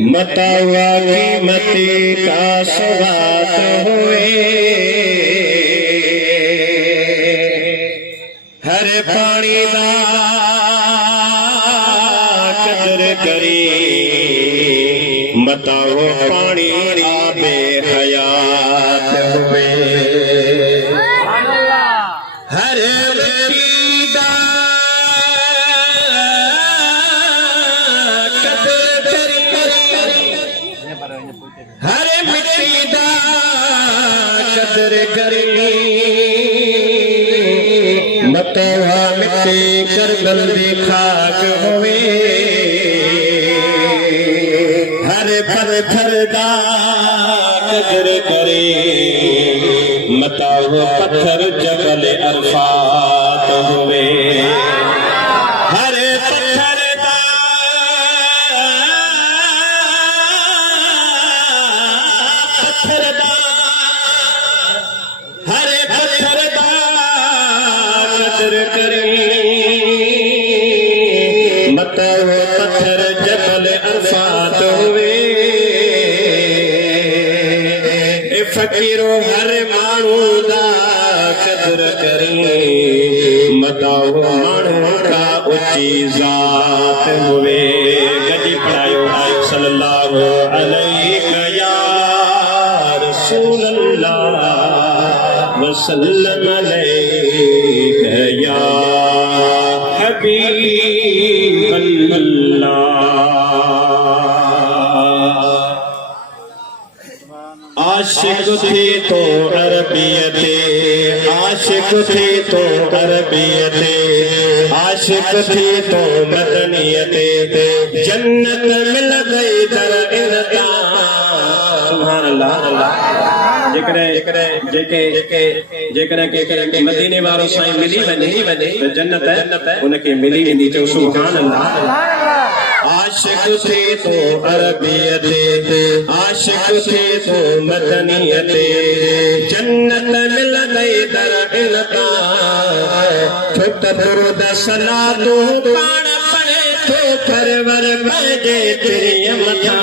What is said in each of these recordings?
मतावा कीमती का सवात हुए हर पानी दा कदर करी मताओ पानी आबे हयात हुए हर मिट्टी दा कदर करी हर मिट्टी दा कदर करी मतवा मिट्टी कर गंदी खाक होवे हर पत्थर दा कदर करे मताओ पत्थर जबल अरफात होवे हर पत्थर दा पत्थर दा हर पत्थर दा कदर करे मताओ पत्थर जबल अरफात होवे फकीरो हर मानू दा कदर करे मताओ मानू का उच्ची जात हुए गजी पढ़ायो सल्लल्लाहु अलैहि या रसूल अल्लाह वसल्लम अलैहि या हबीब अल्लाह आशिक थे तो अरबियते आशिक थे तो अरबियते आशिक थे तो मदनियते जन्नत मिल गई दर इनता सुभान अल्लाह जेकरे के मदीने वारो साईं मिली वने तो जन्नत है उनके मिली वेंदी चो सुभान अल्लाह आशिक थे तो अरबियते आशिक थे तो मदनियते जन्नत मिल गई दर इनका छुट दुरुद सलातो पाण पड़े तो परवर बजे तेरी मथा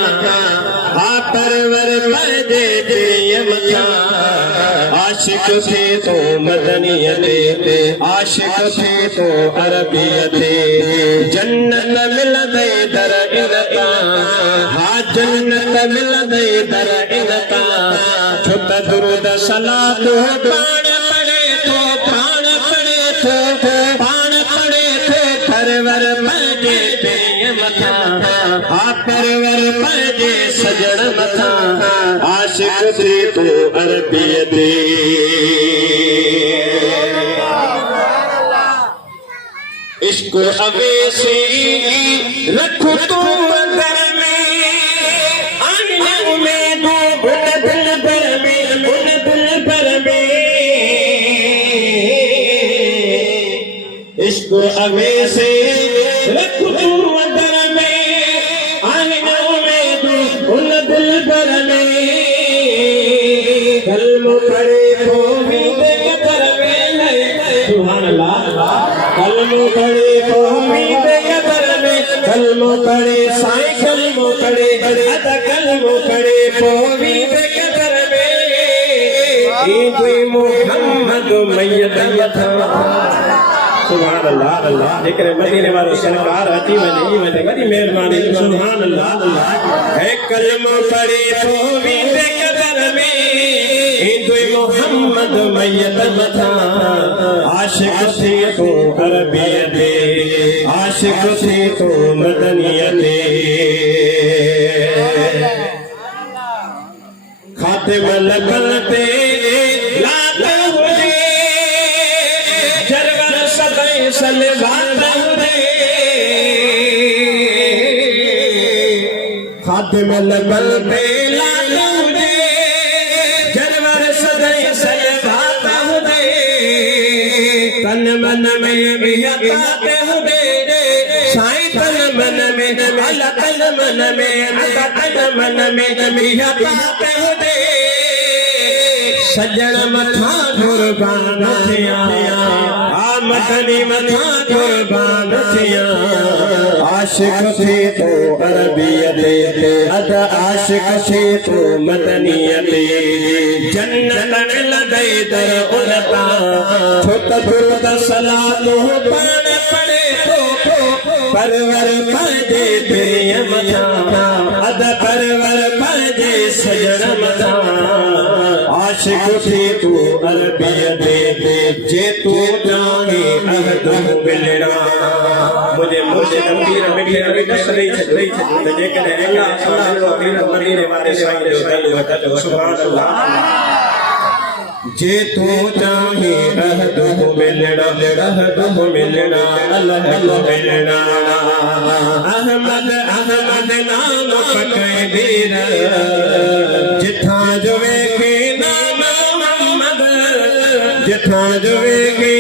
आ परवर बजे तेरी मथा आशिक थे तो मदनियते आशिक थे तो अरबियते जन्नत मिल गई दर इनका हाँ जन्नत मिल गई दर इनका छुट दुरुद सलातो पाण पड़े तो पाण पड़े तो पाण पड़े तो परवर बजे तेरी मथा हाँ परवर बजे सजन मथा आशिक थे तो अरबियते इसको अवेसी रखो तो अंदर में आंगन में दो बुलबुल भर में बुलबुल भर में इसको अवेसी रखो तो अंदर में आंगन में दो बुलबुल भर में कलम पड़े तो मीदे कदर में सुभान अल्लाह कलमो पड़े तो मीदे कदर में कलमो पड़े साईं कलमो पड़े अदा कलमो पड़े तो मीदे कदर में ईद मोहम्मद मैयत मथा सुभान अल्लाह अल्लाह जेकरे मदीने वालो सरकार अची वने वडी मेहरबानी सुभान अल्लाह है कलमो पड़े तो मीदे कदर में ईद मोहम्मद मैयत मथा आशिक थे तो अरबियते आशिक थे तो मदनियते खातिम लगलते लाते हुए जरगर सदै सलवात हुए खातिम लगलते लाते हुए जरगर सदै सलवात हुए तन मन में बिहताते हुए साईं तन मन में अल्लाह तन मन में अल्लाह तन मन में बिहताते हुए सजन मथा कुर्बान थिया आ मदनी मथा कुर्बान थिया आशिक थी तो अरबियत अद आशिक थी तो मदनियत जन्नत लदई दर उलता छुत दुरुद सलातो पान पड़े तो परवर पाजे तेरे मथा अद परवर पाजे सजन मथा आशिक थी तू अरबियत जे तू चाहे अहद मिलना मुझे मुझे तंबीर मिठे रवि दस रही छे तो जेकॾहिं अहिड़ा सालो वीर मदीने वारे साईं जो दल वठो सुभान अल्लाह जे तू चाहे अहद मिलना अल्लाह मिलना अहमद अहमद नाम पटे वीर जिथा जो वेखे नाम मोहम्मद जिथा जो वेखे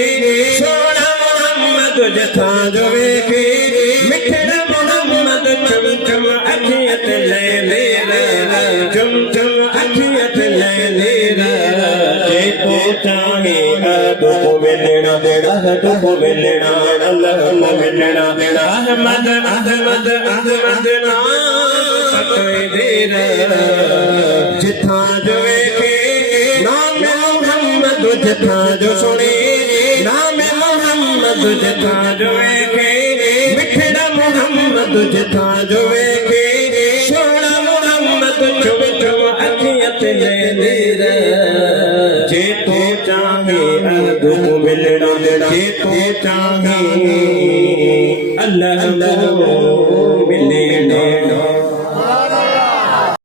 सोना मोहम्मद जिथा जो वेखे मिठड़ा मोहम्मद चम चम अखियत ले चम चम अखियत ले जे तू चाहे अहद मिलना अल्लाह मिलना अहमद अहमद अहमद नाम पटे वीर जिथा जो वेखे नाम मोहम्मद जिथा जो सुने नाम मोहम्मद जिथा जो वेखे मिठड़ा मोहम्मद जिथा जो वेखे सोना मोहम्मद चुम चुम अखियत ले जे तू चाहे अहद मिलना जे तू चाहे अल्लाह